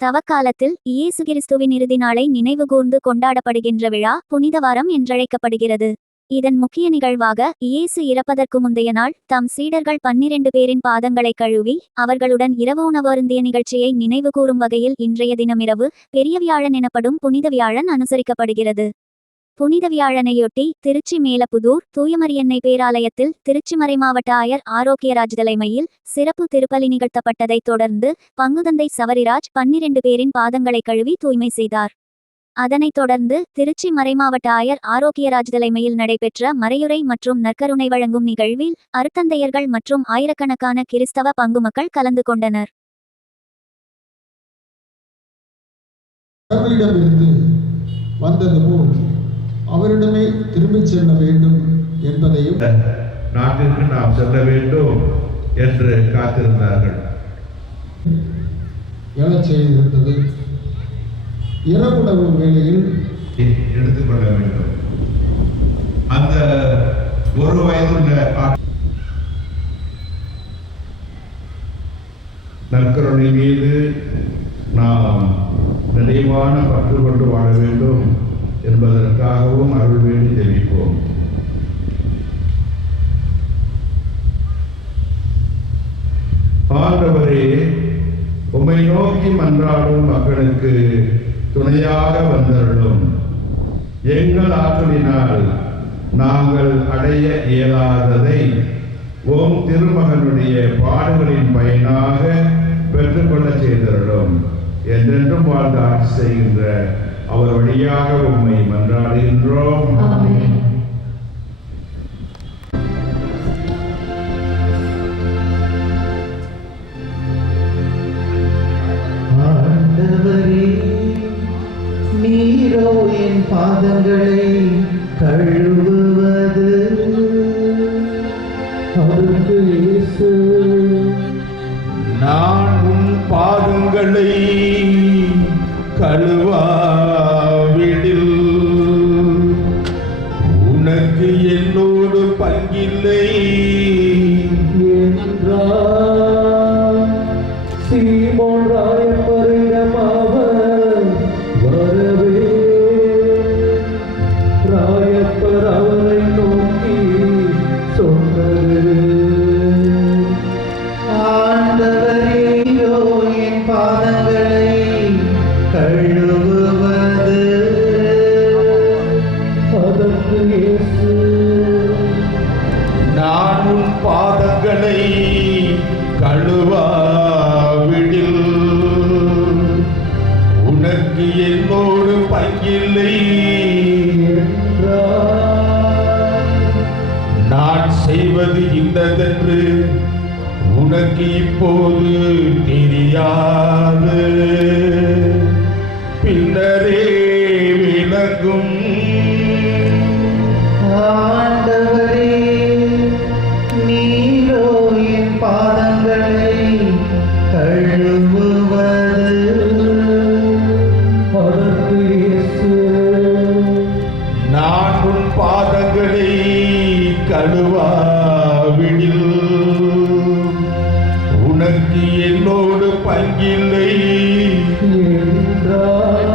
தவக்காலத்தில் இயேசு கிறிஸ்துவின் இறுதி நாளை நினைவுகூர்ந்து கொண்டாடப்படுகின்ற விழா புனிதவாரம் என்றழைக்கப்படுகிறது. இதன் முக்கிய நிகழ்வாக இயேசு இறப்பதற்கு முந்தைய நாள் தம் சீடர்கள் 12 பேரின் பாதங்களை கழுவி அவர்களுடன் இரவு உணவு அருந்திய நிகழ்ச்சியை நினைவுகூரும் வகையில் இன்றைய தினமிரவு பெரிய வியாழன் எனப்படும் புனித வியாழன் அனுசரிக்கப்படுகிறது. புனித வியாழனையொட்டி திருச்சி மேலப்புதூர் தூயமரியன்னை பேராலயத்தில் திருச்சி மறைமாவட்ட ஆயர் ஆரோக்கியராஜ் தலைமையில் சிறப்பு திருப்பலி நிகழ்த்தப்பட்டதைத் தொடர்ந்து பங்குதந்தை சவரிராஜ் 12 பேரின் பாதங்களை கழுவி தூய்மை செய்தார். அதனைத் தொடர்ந்து திருச்சி மறைமாவட்ட ஆயர் ஆரோக்கியராஜ் தலைமையில் நடைபெற்ற மறையுரை மற்றும் நற்கருணை வழங்கும் நிகழ்வில் அருத்தந்தையர்கள் மற்றும் ஆயிரக்கணக்கான கிறிஸ்தவ பங்கு மக்கள் கலந்து கொண்டனர். அவரிடமே திரும்பிச் செல்ல வேண்டும் என்பதையும் நாட்டிற்கு நாம் செல்ல வேண்டும் என்று காத்திருந்தார்கள். எழச் செய்திருந்தது. இரவுணவு வேளையில் எடுத்துக்கொள்ள வேண்டும். அந்த ஒரு வயதுள்ள நற்கருணை மீது நாம் நிறைவான பற்று கொண்டு வாழ வேண்டும் என்பதற்காகவும் அருள் வேண்டி ஜெபிப்போம். ஆண்டவரே, உம்மை நோக்கி மன்றாடும் மக்களுக்கு துணையாக வந்தருளும். எங்கள் ஆற்றலினால் நாங்கள் அடைய இயலாததை ஓம் திருமகனுடைய பாடுகளின் பயனாக பெற்றுக்கொள்ள செய்தருளும். என்றென்றும் வாழ்ந்து ஆட்சி செய்கின்ற அவர் வழியாக உம்மை மன்றாடுகின்றோம். ஆண்டவரே, நீரோ என் பாதங்களை கழுவுவது. அதற்கு இயேசு, நான் உன் பாதங்களை கழுவாவிடில் உனக்கு என்னோடு பங்கில்லை என்றார். சீமோன் ராயப்பரிடம் அவர் வரவே ராயப்பர் அவரை நோக்கி சொன்னது, ஆண்டவரேயோ என் பாதங்களை கழுவுவது. அதற்கு இயேசு, நான் உன் பாதங்களை கழுவாவிடில் உனக்கு என்னோடு பங்கில்லை என்றார். நான் செய்வது இன்னதென்று உனக்கு இப்போது தெரியாது, பின்னரே விளங்கும். ஆண்டவரே, நீரோ என் பாதங்களை கழுவுவது. அதற்கு இயேசு, நான் உன் பாதங்களை கழுவாவிடில் உனக்கு என்னோடு பங்கில்லை என்றார்.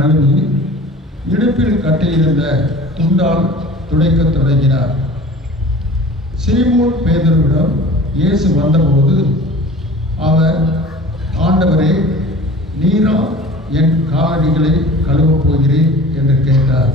கழுவி இடுப்பில் கட்டியிருந்த துண்டால் துடைக்கத் தொடங்கினார். சீமோன் பேதுருவிடம் இயேசு வந்தபோது அவர், ஆண்டவரே, நீரா என் காலடிகளை கழுவப் போகிறேன் என்று கேட்டார்.